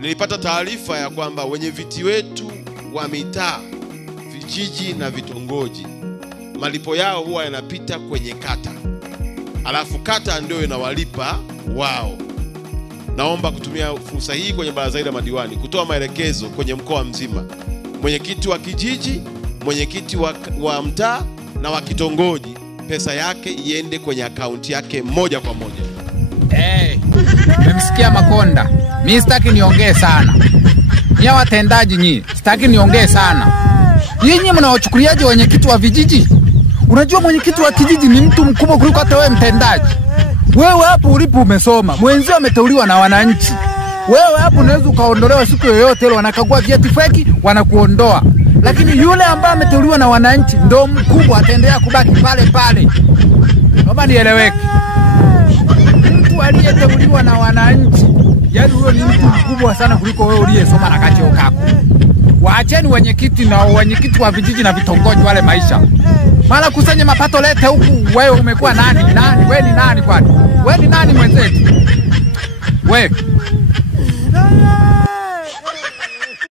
Nilipata taarifa ya kwamba wenye viti wetu wa mitaa, vijiji na vitongoji, malipo yao huwa yanapita kwenye kata, alafu kata ndio inawalipa wao. Naomba kutumia fursa hii kwenye baraza hili la madiwani kutoa maelekezo kwenye mkoa mzima. Mwenyekiti wa kijiji, mwenyekiti wa mtaa na wa kitongoji, pesa yake iende kwenye akaunti yake moja kwa moja. Mmesikia Makonda? Mimi sitaki niongee sana. Nyinyi watendaji nyinyi, sitaki niongee sana. Nyinyi mnawachukuliaje mwenyekiti wa vijiji? Unajua mwenyekiti wa kijiji ni mtu mkubwa kuliko hata wewe mtendaji. Wewe hapo ulipo umesoma, mwenzio ameteuliwa na wananchi. Wewe hapo unaweza ukaondolewa siku yoyote ile, wanakagua vyeti feki wanakuondoa. Lakini yule ambaye ameteuliwa na wananchi ndio mkubwa, ataendelea kubaki pale pale. Naomba nieleweke. Mtu aliyeteuliwa na wananchi, yaani huyo ni mtu mkubwa sana kuliko wewe uliyesoma na kacheo kako. Waacheni wenyekiti na wenyekiti wa vijiji na vitongoji wale maisha. Mara kusanya mapato lete huku, wewe umekuwa nani? Wewe ni nani kwani? Wewe ni nani mwenzetu? Wewe